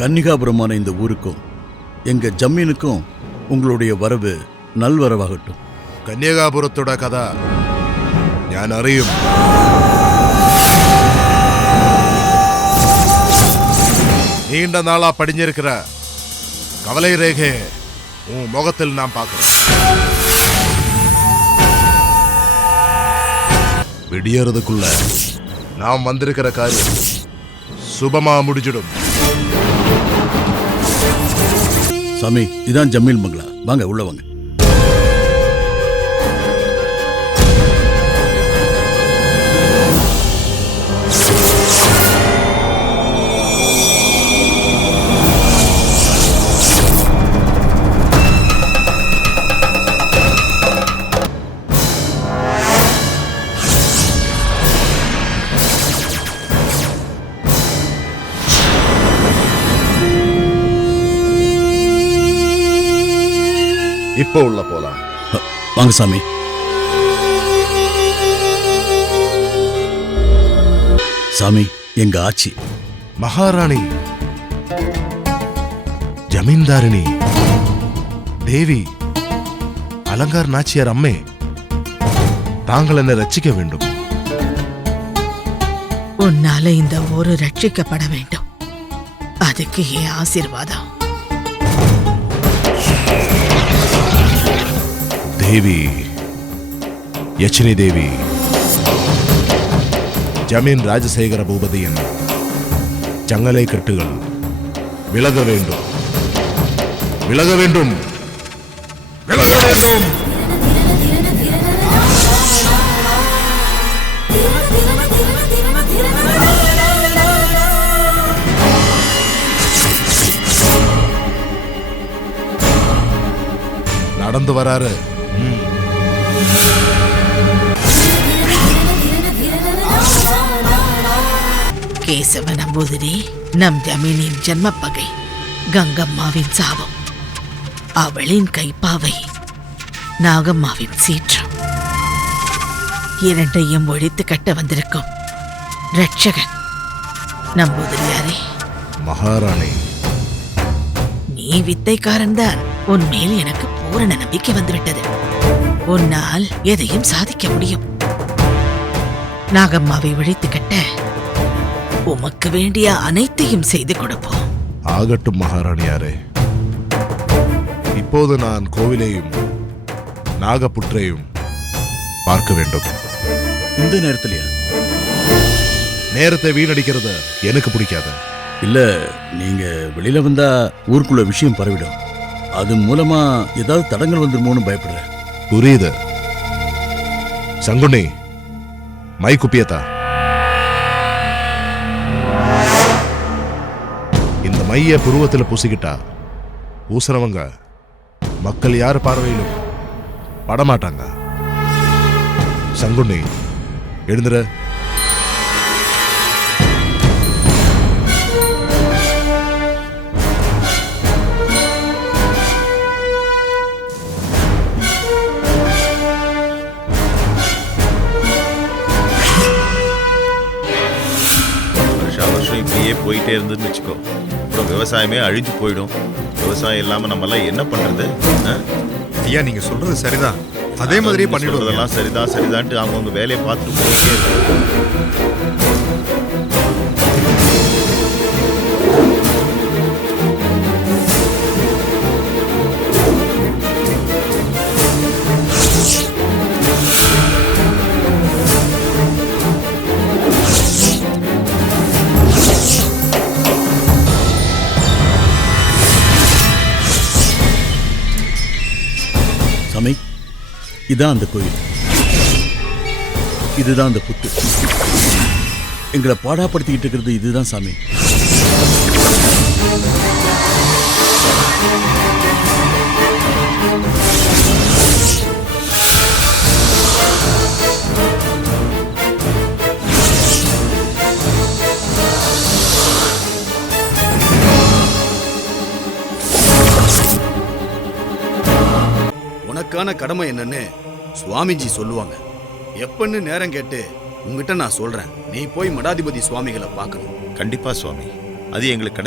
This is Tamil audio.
கன்னிகாபுரமான இந்த ஊருக்கும் எங்க ஜமீனுக்கும் உங்களுடைய வரவு நல்வரவாகட்டும். കന്യാകാപുരത്തോടെ കഥ ഞാൻ അറിയും. நீண்ட நாளா படிஞ்சிருக்கிற கவலை ரேகை உன் முகத்தில் நான் பார்க்கிறேன். விடியறதுக்குள்ள நாம் வந்திருக்கிற காரியம் சுபமா முடிஞ்சிடும். சாமி, இதான் ஜமீல் மங்களா. வாங்க உள்ள வாங்க. இப்போ உள்ள போலாம். வாங்க சாமி. சாமி, எங்க ஆச்சி மகாராணி, ஜமீன்தாரிணி, தேவி, அலங்கார் நாச்சியார் அம்மே, தாங்கள் என்னை ரட்சிக்க வேண்டும். உன்னால இந்த ஊரு ரட்சிக்கப்பட வேண்டும். அதுக்கு என் ஆசீர்வாதம். தேவி, யச்சினி தேவி, ஜமீன் ராஜசேகர பூபதியின் சங்கலை கட்டுகள் விலக வேண்டும், விலக வேண்டும், விலக வேண்டும். நடந்து வராரு. கேசவ நம்பூதிரி, நம் ஜமீனின் ஜன்மப்பகை கங்கம்மாவின் சாபம், அவளின் கைப்பாவை நாகம்மாவின் சீற்றம், இரண்டையும் ஒழித்து கட்ட வந்திருக்கும் ரட்சகன் நம்பூதிரியாரே. மகாராணி, நீ வித்தைக்காரன் தான். உன் மேல் எனக்கு பூரண நம்பிக்கை வந்துவிட்டது. உன்னால் எதையும் சாதிக்க முடியும். நாகம்மாவை ஒழித்து கட்ட உமக்கு வேண்டிய அனைத்தையும் செய்து கொடுப்போம். ஆகட்டும் மகாராணியாரே. இப்போது நான் கோவிலையும் நாகப்புற்றையும் பார்க்க வேண்டும். இந்த நேரத்திலயா? நேரத்தை வீணடிக்கிறது எனக்கு பிடிக்காது. இல்ல, நீங்க வெளியில வந்தா ஊருக்குள்ள விஷயம் பரவிடும். அது மூலமா ஏதாவது தடங்கள் வந்துருமோன்னு பயப்படுறேன். புரியுது. சங்குனி, மை குப்பியத்தா, இந்த மைய புருவத்தில் பூசிக்கிட்டா பூசுறவங்க மக்கள் யார் பார்வையிலும் படமாட்டாங்க. சங்குனி, எழுந்துற. இப்படியே போயிட்டே இருந்துன்னு வச்சுக்கோ, அப்புறம் விவசாயமே அழிஞ்சு போயிடும். விவசாயம் இல்லாம நம்ம எல்லாம் என்ன பண்றது? ஐயா, நீங்க சொல்றது சரிதான். அதே மாதிரியே பண்ணிடுறதெல்லாம் சரிதான் சரிதான்ட்டு அவங்க வேலையை பார்த்துட்டு போயிட்டே இருக்கு. சாமி, இதான் அந்த கோயில், இதுதான் அந்த புத்து. எங்களை பாடாப்படுத்திக்கிட்டு இருக்கிறது இதுதான் சாமி. உனக்கான கடமை என்னன்னு சுவாமிஜி சொல்லுவாங்க. எப்பன்னு நேரம் கேட்டு உங்ககிட்ட நான் சொல்றேன். நீ போய் மடாதிபதி சுவாமிகளை பார்க்கணும். கண்டிப்பா சுவாமி, அது எங்களுக்கு